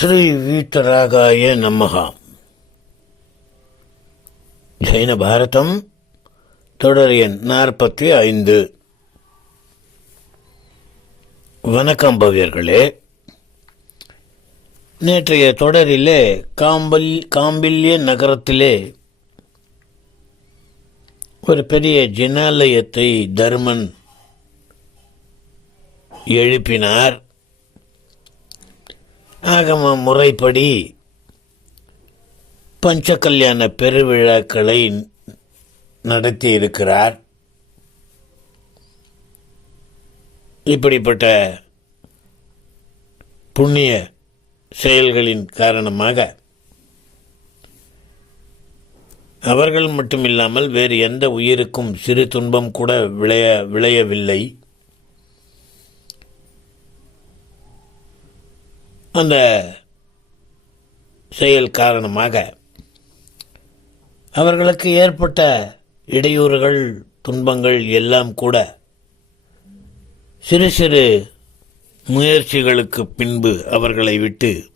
ஸ்ரீ வீத்தராகாய நமகா ஜெயின பாரதம் தொடர் எண் நாற்பத்தி ஐந்து வணக்கம் பவ்யர்களே. நேற்றைய தொடரிலே காம்பல் காம்பில்ய நகரத்திலே ஒரு பெரிய ஜினாலயத்தை தர்மன் எழுப்பினார். ஆகம முறைப்படி பஞ்சகல்யாண பெருவிழாக்களை நடத்தி இருக்கிறார் இப்படிப்பட்ட புண்ணிய செயல்களின் காரணமாக அவர்கள் மட்டுமில்லாமல் வேறு எந்த உயிருக்கும் சிறு துன்பம் கூட விளைய விளையவில்லை. அந்த செயல் காரணமாக அவர்களுக்கு ஏற்பட்ட இடையூறுகள் துன்பங்கள் எல்லாம் கூட சிறு சிறு முயற்சிகளுக்கு பின்பு அவர்களை விட்டு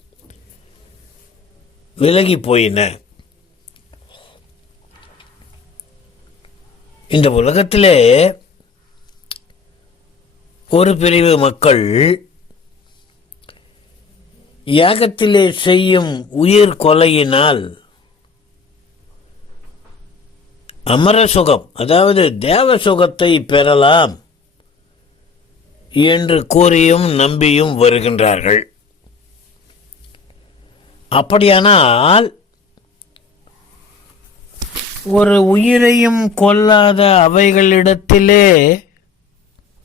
விலகி போயின. இந்த உலகத்திலே ஒரு பிரிவு மக்கள் யாகத்திலே செய்யும் உயிர் கொலையினால் அமர சுகம் அதாவது தேவ சுகத்தை பெறலாம் என்று கூறியும் நம்பியும் வருகின்றார்கள். அப்படியானால் ஒரு உயிரையும் கொல்லாத அவைகளிடத்திலே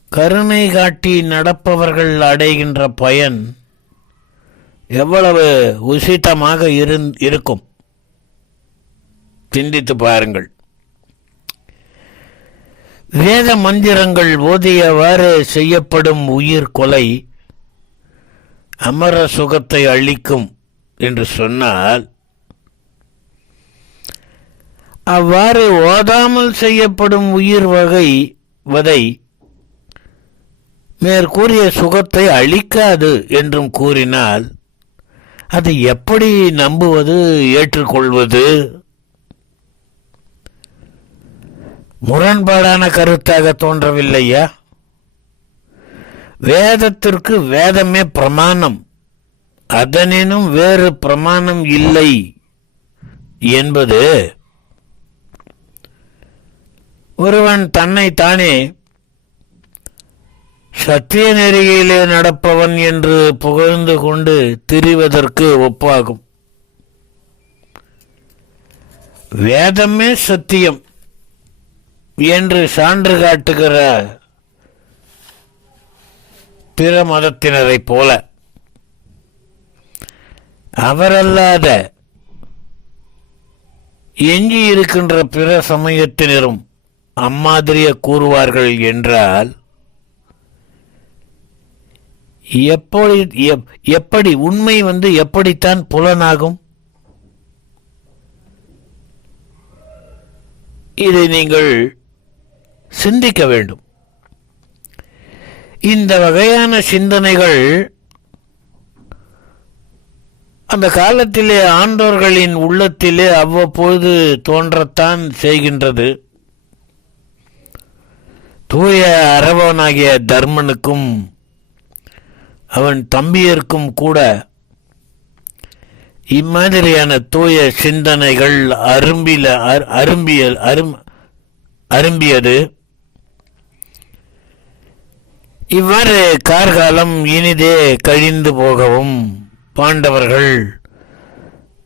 கருணை காட்டி நடப்பவர்கள் அடைகின்ற பயன் எவ்வளவு உசிதமாக இருந் இருக்கும்? சிந்தித்து பாருங்கள். வேத மந்திரங்கள் ஓதியவாறு செய்யப்படும் உயிர் கொலை அமர சுகத்தை அளிக்கும் என்று சொன்னால் அவ்வாறு ஓதாமல் செய்யப்படும் உயிர் வகை வதை மேற்கூறிய சுகத்தை அளிக்காது என்றும் கூறினால் அதை எப்படி நம்புவது ஏற்றுக்கொள்வது? முரண்பாடான கருத்தாக தோன்றவில்லையா? வேதத்திற்கு வேதமே பிரமாணம். அதனினும் வேறு பிரமாணம் இல்லை என்பது ஒருவன் தன்னை தானே சத்திய நெறியிலே நடப்பவன் என்று புகழ்ந்து கொண்டு திரிவதற்கு ஒப்பாகும். வேதமே சத்தியம் என்று சான்று காட்டுகிற பிற மதத்தினரைப் போல. அவரல்லாத எஞ்சி இருக்கின்ற பிற சமயத்தினரும் அம்மாதிரிய கூறுவார்கள் என்றால் எப்படி எப்- எப்படி உண்மை வந்து எப்படித்தான் புலனாகும்? இதை நீங்கள் சிந்திக்க வேண்டும். இந்த வகையான சிந்தனைகள் அந்த காலத்திலே ஆண்டோர்களின் உள்ளத்திலே அவ்வப்பொழுது தோன்றத்தான் செய்கின்றது. தூய அரவனாகிய தர்மனுக்கும் அவன் தம்பியர்க்கும் கூட இம்மாதிரியான தூய சிந்தனைகள் அரும்பில அரும்பியல் அரும் அரும்பியது. இவ்வாறு கார்காலம் இனிதே கழிந்து போகவும் பாண்டவர்கள்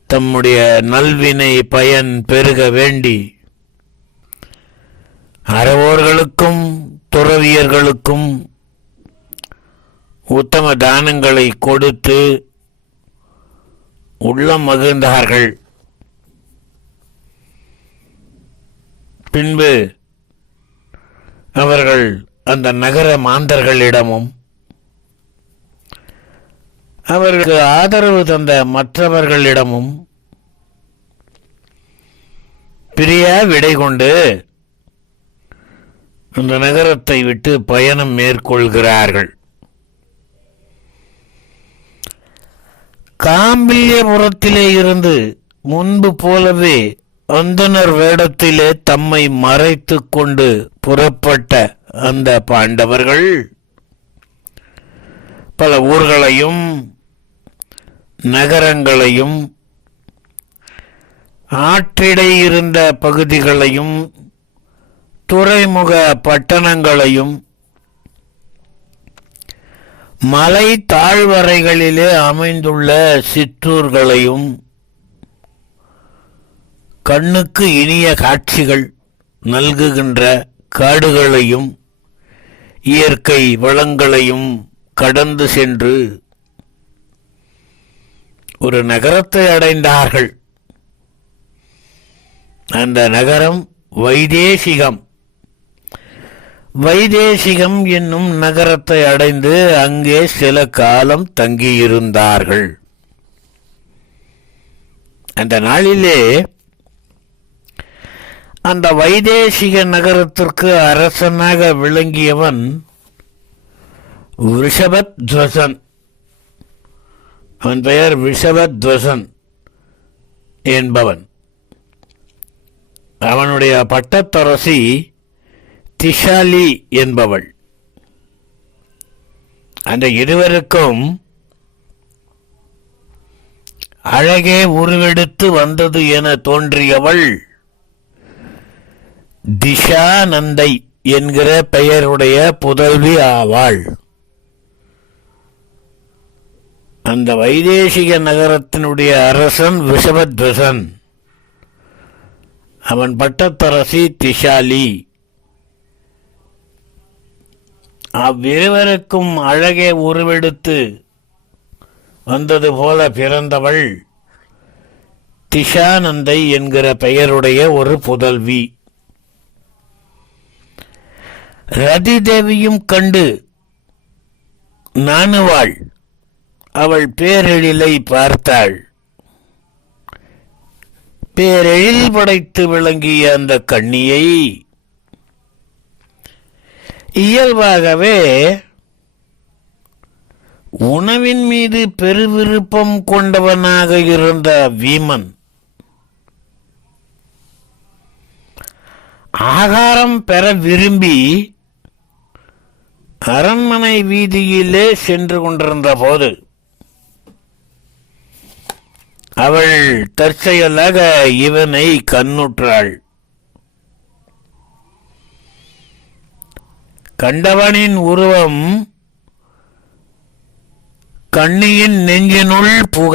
தம்முடைய நல்வினை பயன் பெருக வேண்டி அறவோர்களுக்கும் துறவியர்களுக்கும் உத்தம தானங்களை கொடுத்து உள்ளம் மகிழ்ந்தார்கள். பின்பு அவர்கள் அந்த நகர மாந்தர்களிடமும் அவர்களுக்கு ஆதரவு தந்த மற்றவர்களிடமும் பிரியா விடை கொண்டு அந்த நகரத்தை விட்டு பயணம் மேற்கொள்கிறார்கள். காம்பில்யபுரத்திலே இருந்து முன்பு போலவே அந்தனர் வேடத்திலே தம்மை மறைத்து கொண்டு புறப்பட்ட அந்த பாண்டவர்கள். பல ஊர்களையும் நகரங்களையும் ஆற்றிடை இருந்த பகுதிகளையும் துறைமுக பட்டணங்களையும் மலை தாழ்வரைகளிலே அமைந்துள்ள சிற்றூர்களையும் கண்ணுக்கு இனிய காட்சிகள் நல்குகின்ற காடுகளையும் இயற்கை வளங்களையும் கடந்து சென்று ஒரு நகரத்தை அடைந்தார்கள். அந்த நகரம் வைதேசிகம். வைதேசிகம் என்னும் நகரத்தை அடைந்து அங்கே சில காலம் தங்கியிருந்தார்கள். அந்த நாளிலே அந்த வைதேசிக நகரத்திற்கு அரசனாக விளங்கியவன் ரிஷபத்வசன். அவன் பெயர் ரிஷபத்வசன் என்பவன். அவனுடைய பட்டத்தரசி திஷாலி என்பவள். அந்த இருவருக்கும் அழகே உருவெடுத்து வந்தது என தோன்றியவள் திஷானந்தை என்கிற பெயருடைய புதல்வி ஆவாள். அந்த வைதேசிக நகரத்தினுடைய அரசன் விஷபத்வசன் அவன் பட்டத்தரசி திஷாலி. அவ்விருவருக்கும் அழகே உருவெடுத்து வந்தது போல பிறந்தவள் திஷானந்தை என்கிற பெயருடைய ஒரு புதல்வி. ரதி தேவியும் கண்டு நானுவாள் அவள் பேரெழிலை பார்த்தாள். பேரெழில் படைத்து விளங்கிய அந்த கண்ணியை இயல்பாகவே உணவின் மீது பெருவிருப்பம் கொண்டவனாக இருந்த வீமன் ஆகாரம் பெற விரும்பி அரண்மனை வீதியிலே சென்று கொண்டிருந்த போது அவள் தற்செயலாக இவனை கண்ணுற்றாள். கண்டவனின் உருவம் கண்ணியின் நெஞ்சினுள் புக.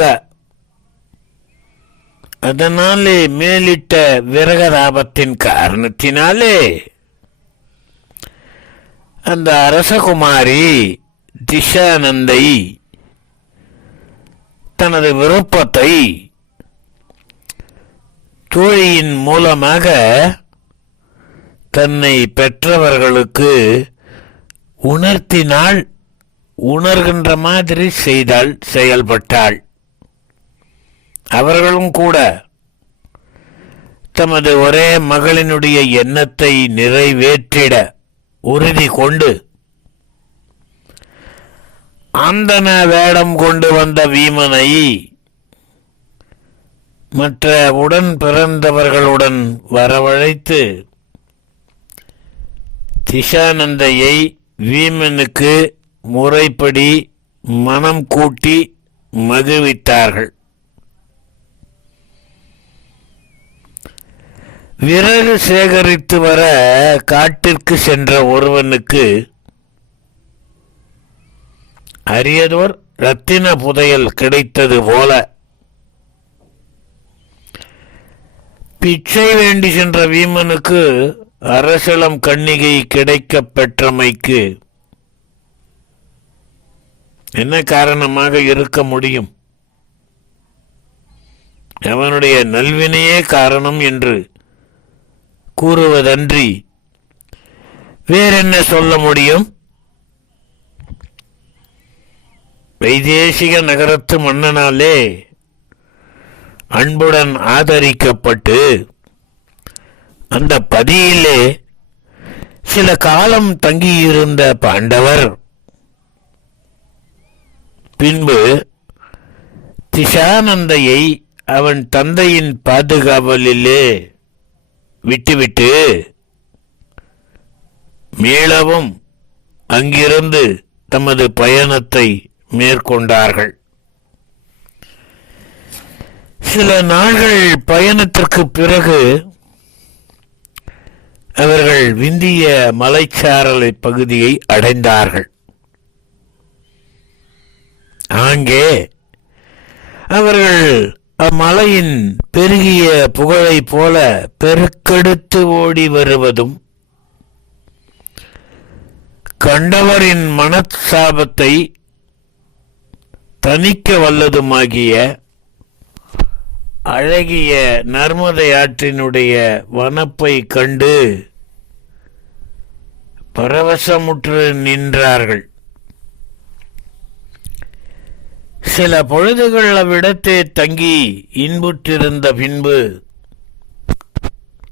அதனாலே மேலிட்ட விரகதாபத்தின் காரணத்தினாலே அந்த அரசகுமாரி திஷானந்தை தனது விருப்பத்தை தோழியின் மூலமாக தன்னை பெற்றவர்களுக்கு உணர்த்தினாள் உணர்கின்ற மாதிரி செய்தாள் செயல்பட்டாள். அவர்களும் கூட தமது ஒரே மகளினுடைய எண்ணத்தை நிறைவேற்றிட உறுதி கொண்டு அந்தன வேடம் கொண்டு வந்த வீமனை மற்ற உடன் பிறந்தவர்களுடன் வரவழைத்து திஷானந்தையை வீமனுக்கு முறைப்படி மனம் கூட்டி மகிழ்வித்தார்கள். விறகு சேகரித்து வர காட்டிற்கு சென்ற ஒருவனுக்கு அரியதோர் ரத்தின புதையல் கிடைத்தது போல. பிச்சை வேண்டி சென்ற வீமனுக்கு அரசலம் கன்னிகை கிடைக்க பெற்றமைக்கு என்ன காரணமாக இருக்க முடியும்? அவனுடைய நல்வினையே காரணம் என்று கூறுவதன்றி வேறென்ன சொல்ல முடியும்? வைதேசிக நகரத்து மன்னனாலே அன்புடன் ஆதரிக்கப்பட்டு அந்த பதியிலே சில காலம் தங்கியிருந்த பாண்டவர். பின்பு திசானந்தையை அவன் தந்தையின் பாதுகாவலிலே விட்டுவிட்டு மீளவும் அங்கிருந்து தமது பயணத்தை மேற்கொண்டார்கள். சில நாள்கள் பயணத்திற்கு பிறகு அவர்கள் விந்திய மலைச்சாரலை பகுதியை அடைந்தார்கள். அங்கே அவர்கள் அம்மலையின் பெருகிய புகழைப் போல பெருக்கெடுத்து ஓடி வருவதும் கண்டவரின் மனசாபத்தை தணிக்க வல்லதுமாகிய அழகிய நர்மதை ஆற்றினுடைய வனப்பை கண்டு பரவசமுற்று நின்றார்கள். சில பொழுதுகள் அவ்விடத்தே தங்கி இன்புற்றிருந்த பின்பு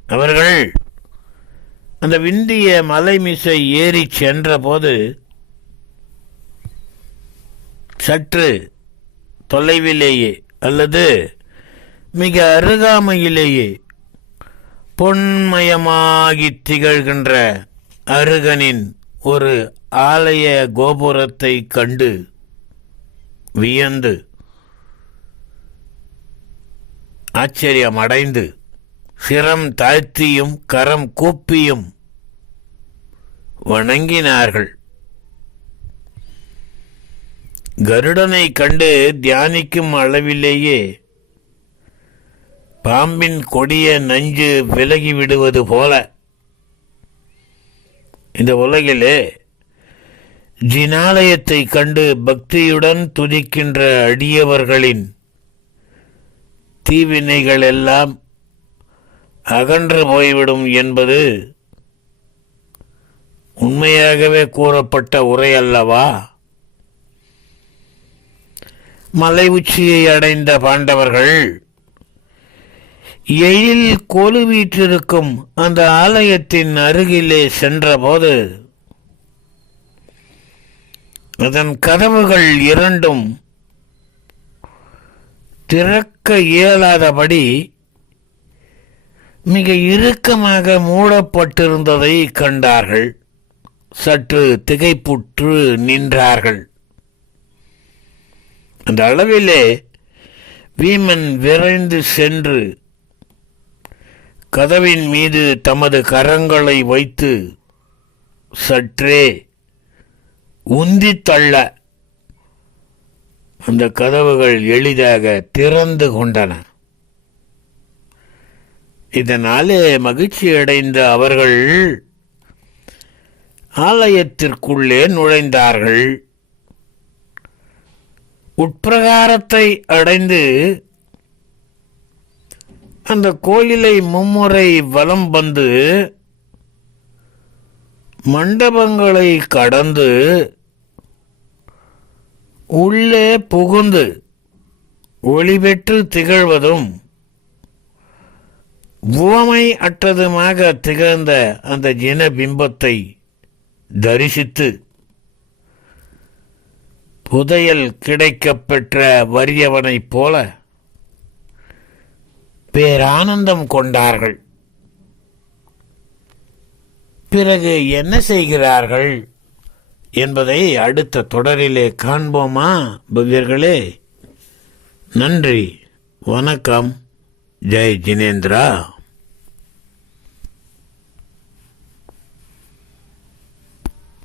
அவர்கள் அந்த விந்திய மலைமிசை ஏறி சென்றபோது சற்று தொலைவிலேயே அல்லது மிக அருகாமையிலேயே பொன்மயமாகித் திகழ்கின்ற அருகனின் ஒரு ஆலய கோபுரத்தை கண்டு வியந்து ஆச்சரியமடைந்து சிரம் தாழ்த்தியும் கரம் கூப்பியும் வணங்கினார்கள். கருடனை கண்டு தியானிக்கும் அளவிலேயே பாம்பின் கொடிய நஞ்சு விலகி விடுவது போல. இந்த உலகிலே ஜினாலயத்தை கண்டு பக்தியுடன் துதிக்கின்ற அடியவர்களின் தீவினைகள் எல்லாம் அகன்று போய்விடும் என்பது உண்மையாகவே கூறப்பட்ட உரை அல்லவா? மலை உச்சியை அடைந்த பாண்டவர்கள் எழில் கோலு வீற்றிருக்கும் அந்த ஆலயத்தின் அருகிலே சென்றபோது அதன் கதவுகள் இரண்டும் திறக்க இயலாதபடி மிக இறுக்கமாக மூடப்பட்டிருந்ததை கண்டார்கள். சற்று திகைப்புற்று நின்றார்கள். அந்த அளவிலே வீமன் விரைந்து சென்று கதவின் மீது தமது கரங்களை வைத்து சற்றே உந்தி தள்ள. அந்த கதவுகள் எளிதாக திறந்து கொண்டன. இதனாலே மகிழ்ச்சி அடைந்த அவர்கள் ஆலயத்திற்குள்ளே நுழைந்தார்கள். உட்பிரகாரத்தை அடைந்து அந்த கோயிலை மும்முறை வலம் வந்து மண்டபங்களை கடந்து உள்ளே புகுந்து ஒளிபெற்று திகழ்வதும் உவமை அற்றதுமாக திகழ்ந்த அந்த ஜின பிம்பத்தை தரிசித்து புதையல் கிடைக்கப் பெற்ற வறியவனைப் போல பேரானந்தம் கொண்டார்கள். பிறகு என்ன செய்கிறார்கள் என்பதை அடுத்த தொடரிலே காண்போமா பவ்யர்களே? நன்றி. வணக்கம். ஜெய் ஜினேந்திரா.